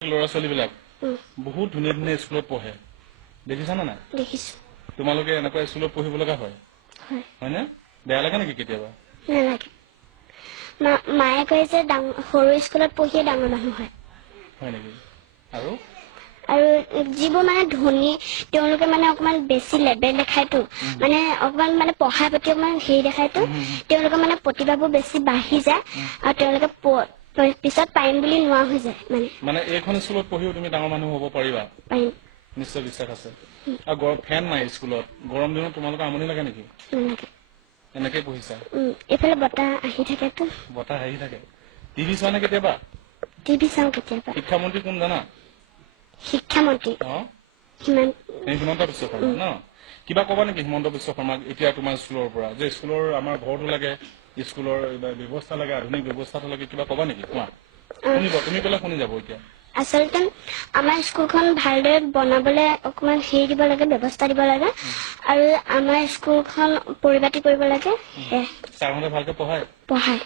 ল'ৰা ছোৱালীবিলাক বহুত ধুনীয়া ধুনীয়া স্কুলত পঢ়ে দেখিছানে নাই? দেখিছো। তোমালোকে এনেকুৱা স্কুলত পঢ়িব লগা হয় হয়নে? বেয়া লাগে নেকি কেতিয়াবা? নালাগে। মায়ে কয় যে সৰু স্কুলত পঢ়িয়ে ডাঙৰ মানুহ হয় নেকি? আৰু যিবোৰ মানে ধনী তেওঁলোকে মানে অকমান বেছি লেবেল দেখায়তো, মানে অকমান মানে পঢ়াৰ প্ৰতি অকমান হেৰি দেখায়তো, তেওঁলোকে মানে প্ৰতিভাবোৰ বেছি বাঢ়ি যায় আৰু তেওঁলোকে পিছত পাৰিম বুলি নোৱা হৈ যায়। মানে এইখন স্কুলত পঢ়িও তুমি ডাঙৰ মানুহ হ'ব পাৰিবা? পাৰিম। নিশ্চয় বিশ্বাস আছে। আৰু ফেন নাই স্কুলত, গৰম দিনত তোমালোকৰ আমনি লাগে নেকি? নালাগে। এনেকে পঢ়িছা? এইফালে বতাহ আহি থাকেতো। বতাহ আহি থাকে। টিভি চোৱা নে কেতিয়াবা? টিভি চাওঁ কেতিয়াবা। শিক্ষামন্ত্ৰী কোন জানা? শিক্ষামন্ত্ৰী হিমন্ত বিশ্ব শৰ্মা ন? কিবা কবা নেকি হিমন্ত বিশ্ব শৰ্মাক এতিয়া তোমাৰ স্কুলৰ পৰা যে স্কুলৰ আমাৰ ঘৰটো লাগে, স্কুলৰ ব্যৱস্থা লাগে, আধুনিক ব্যৱস্থাটো লাগে, কিবা কবা নেকি? কোৱা, শুনিব, তুমি ক'লে শুনি যাব এতিয়া। আচলতে আমাৰ স্কুলখন ভালদৰে বনাবলৈ অকমান হেৰি দিব লাগে, ব্যৱস্থা দিব লাগে, আৰু আমাৰ স্কুলখন পৰিপাটি কৰিব লাগে। ছাৰহঁতে ভালকে পঢ়ায়? পঢ়ায়।